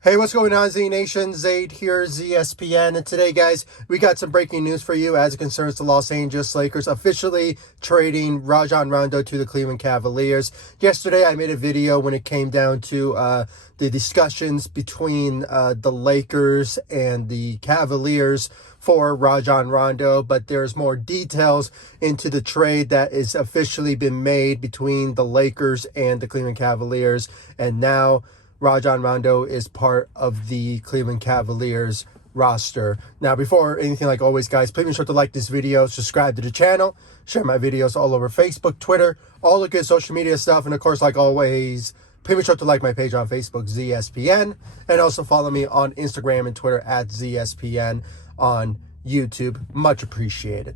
Hey, what's going on, Z Nation? Zaid here, ESPN. And today, guys, we got some breaking news for you as it concerns the Los Angeles Lakers officially trading Rajon Rondo to the Cleveland Cavaliers. Yesterday, I made a video when it came down to the discussions between the Lakers and the Cavaliers for Rajon Rondo, but there's more details into the trade that is officially been made between the Lakers and the Cleveland Cavaliers. And now Rajon Rondo is part of the Cleveland Cavaliers roster. Now, before anything, like always, guys, please be sure to like this video, subscribe to the channel, share my videos all over Facebook, Twitter, all the good social media stuff. And of course, like always, please be sure to like my page on Facebook, ZSPN, and also follow me on Instagram and Twitter at ZSPN on YouTube. Much appreciated.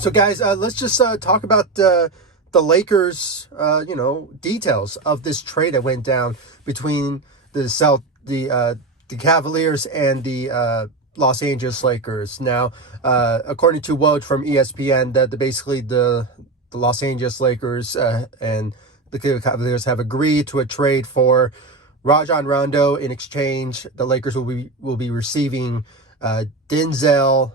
So, guys, let's just talk about the Lakers, details of this trade that went down between the Cavaliers and the Los Angeles Lakers. Now, according to Woj from ESPN, that basically the Los Angeles Lakers and the Cleveland Cavaliers have agreed to a trade for Rajon Rondo. In exchange, the Lakers will be receiving Denzel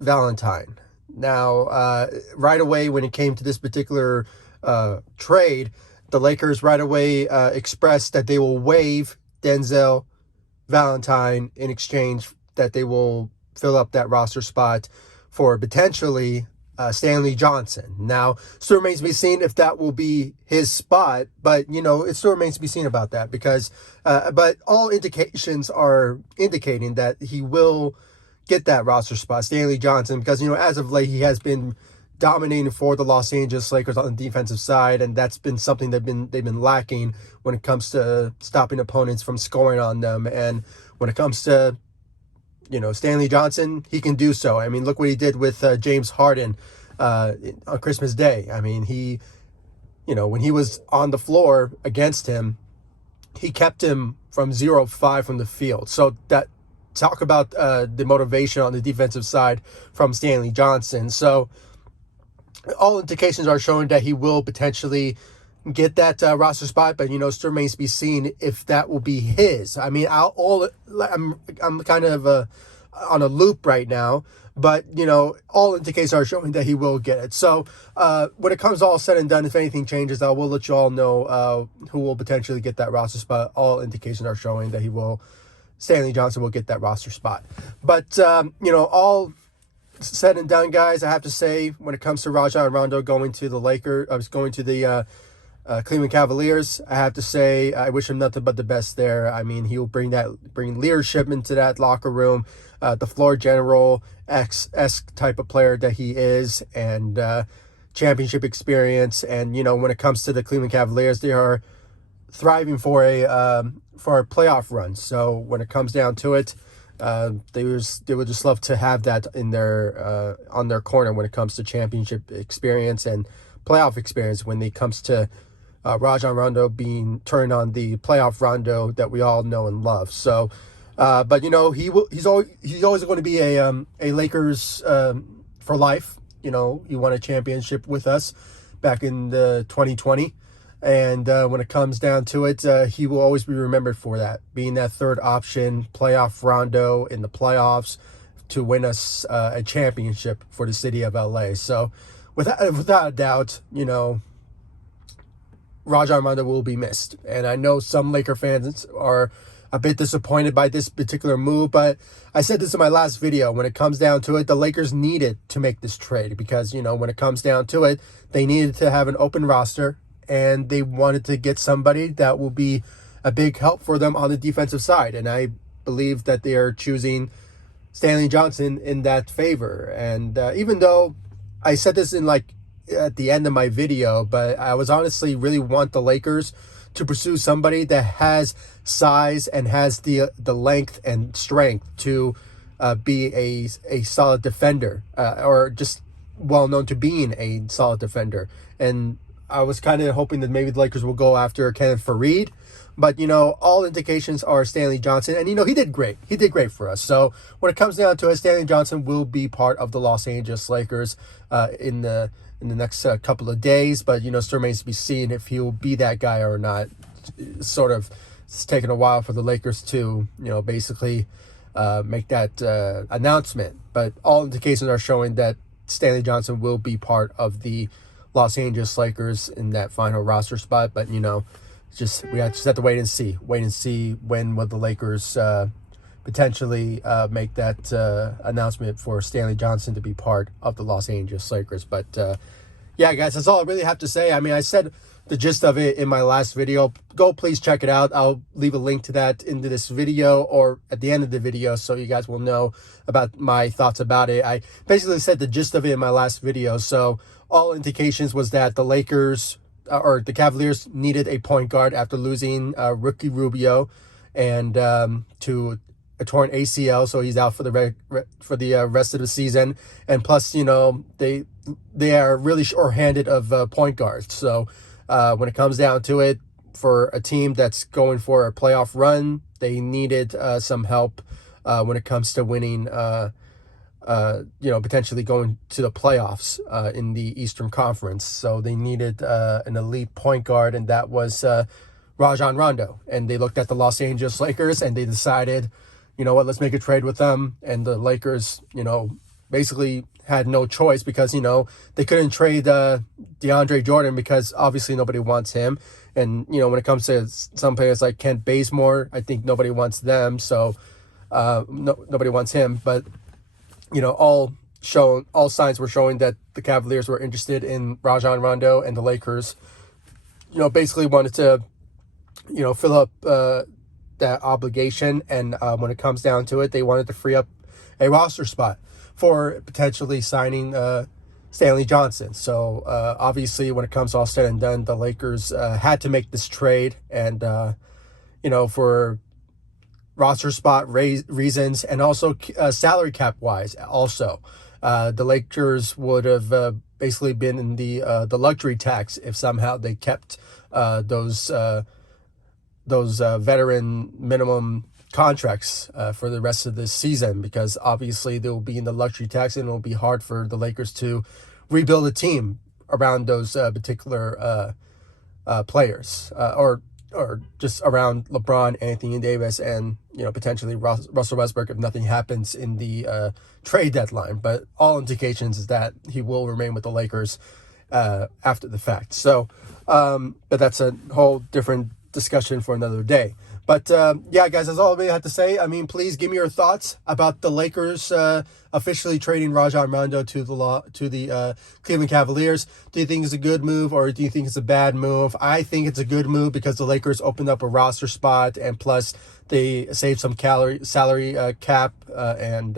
Valentine. Now, right away, when it came to this particular trade, the Lakers right away expressed that they will waive Denzel Valentine in exchange that they will fill up that roster spot for potentially Stanley Johnson. Now, still remains to be seen if that will be his spot, but, it still remains to be seen about that because, but all indications are indicating that he will get that roster spot, Stanley Johnson, because, as of late, he has been dominating for the Los Angeles Lakers on the defensive side, and that's been something they've been lacking when it comes to stopping opponents from scoring on them. And when it comes to, Stanley Johnson, he can do so. I mean, look what he did with James Harden on Christmas Day. I mean, he, when he was on the floor against him, he kept him from 0-5 from the field. So that, talk about the motivation on the defensive side from Stanley Johnson. So all indications are showing that he will potentially get that roster spot, but still remains to be seen if that will be his. I mean, I'm kind of on a loop right now, but all indications are showing that he will get it. So when it comes all said and done, if anything changes, I will let you all know who will potentially get that roster spot. All indications are showing that Stanley Johnson will get that roster spot. But, all said and done, guys, I have to say, when it comes to Rajon Rondo going to the Cleveland Cavaliers, I have to say I wish him nothing but the best there. I mean, he will bring leadership into that locker room, the floor general, esque type of player that he is, and championship experience. And, when it comes to the Cleveland Cavaliers, they are thriving for a playoff run. So when it comes down to it, they would just love to have that in their on their corner when it comes to championship experience and playoff experience. When it comes to Rajon Rondo being turned on the playoff Rondo that we all know and love. So, but he's always going to be a Lakers for life. He won a championship with us back in the 2020. And when it comes down to it, he will always be remembered for that, being that third option, playoff Rondo in the playoffs to win us a championship for the city of LA. So without a doubt, Rajon Rondo will be missed. And I know some Laker fans are a bit disappointed by this particular move, but I said this in my last video. When it comes down to it, the Lakers needed to make this trade because, when it comes down to it, they needed to have an open roster. And they wanted to get somebody that will be a big help for them on the defensive side. And I believe that they are choosing Stanley Johnson in that favor. And even though I said this at the end of my video, but I was honestly really want the Lakers to pursue somebody that has size and has the length and strength to be a solid defender, or just well known to being a solid defender. And I was kind of hoping that maybe the Lakers will go after Kenneth Faried, but, all indications are Stanley Johnson. And, he did great. He did great for us. So when it comes down to it, Stanley Johnson will be part of the Los Angeles Lakers in the next couple of days. But, still remains to be seen if he will be that guy or not. Sort of it's taken a while for the Lakers to, basically make that announcement. But all indications are showing that Stanley Johnson will be part of the Los Angeles Lakers in that final roster spot. But, we just have to wait and see. When will the Lakers potentially make that announcement for Stanley Johnson to be part of the Los Angeles Lakers. But yeah, guys, that's all I really have to say. I mean, I said the gist of it in my last video. Go please check it out. I'll leave a link to that into this video or at the end of the video so you guys will know about my thoughts about it. I basically said the gist of it in my last video. So all indications was that the Lakers or the Cavaliers needed a point guard after losing rookie Rubio and to a torn ACL, so he's out for the rest of the season. And plus, they are really short-handed of point guards. So when it comes down to it, for a team that's going for a playoff run, they needed some help when it comes to winning. Potentially going to the playoffs in the Eastern Conference. So they needed an elite point guard, and that was Rajon Rondo. And they looked at the Los Angeles Lakers, and they decided, you know what, let's make a trade with them. And the Lakers, basically had no choice because, they couldn't trade DeAndre Jordan because obviously nobody wants him. And, when it comes to some players like Kent Bazemore, I think nobody wants them. So nobody wants him. But, all signs were showing that the Cavaliers were interested in Rajon Rondo, and the Lakers, basically wanted to, fill up that obligation. And when it comes down to it, they wanted to free up a roster spot for potentially signing Stanley Johnson. So obviously when it comes all said and done, the Lakers had to make this trade. And, for roster spot reasons and also salary cap wise also. The Lakers would have basically been in the luxury tax if somehow they kept those veteran minimum contracts for the rest of this season, because obviously they will be in the luxury tax and it will be hard for the Lakers to rebuild a team around those particular players or just around LeBron, Anthony Davis, and potentially Russell Westbrook if nothing happens in the trade deadline. But all indications is that he will remain with the Lakers after the fact. So, but that's a whole different discussion for another day. But yeah, guys, that's all I have to say. I mean, please give me your thoughts about the Lakers officially trading Rajon Rondo to the Cleveland Cavaliers. Do you think it's a good move, or do you think it's a bad move? I think it's a good move because the Lakers opened up a roster spot, and plus they saved some salary cap, and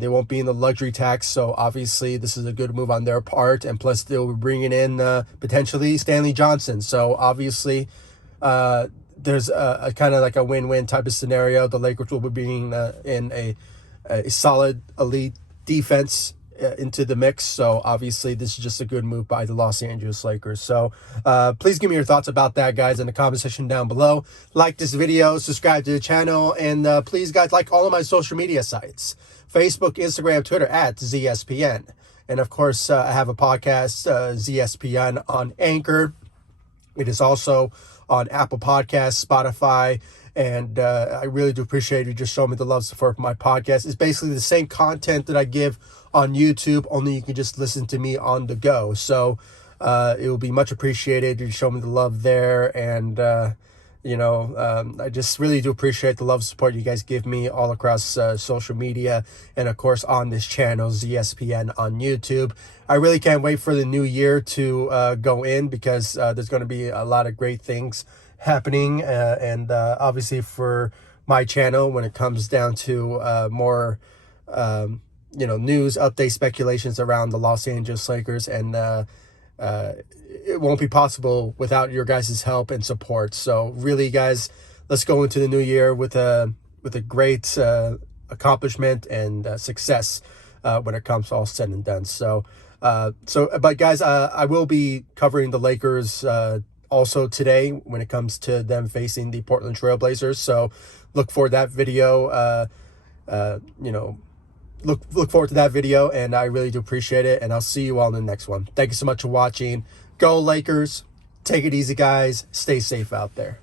they won't be in the luxury tax. So obviously this is a good move on their part, and plus they'll be bringing in potentially Stanley Johnson. So obviously there's a kind of like a win-win type of scenario. The Lakers will be bringing in a solid elite defense into the mix. So obviously this is just a good move by the Los Angeles Lakers. So please give me your thoughts about that, guys, in the comment section down below. Like this video, subscribe to the channel, and please, guys, like all of my social media sites: Facebook, Instagram, Twitter at ZSPN. And of course, I have a podcast, ZSPN, on Anchor. It is also on Apple Podcasts, Spotify, and I really do appreciate you just showing me the love support for my podcast. It's basically the same content that I give on YouTube, only you can just listen to me on the go. So it will be much appreciated. You show me the love there, and I just really do appreciate the love support you guys give me all across social media, and of course on this channel, ZSPN on YouTube. I really can't wait for the new year to go in, because there's going to be a lot of great things happening, and obviously for my channel, when it comes down to more news, updates, speculations around the Los Angeles Lakers, and it won't be possible without your guys' help and support. So really, guys, let's go into the new year with a great accomplishment and success when it comes all said and done. So but guys, I will be covering the Lakers also today when it comes to them facing the Portland Trail Blazers. So look for that video. Look forward to that video, and I really do appreciate it, and I'll see you all in the next one. Thank you so much for watching. Go Lakers. Take it easy, guys. Stay safe out there.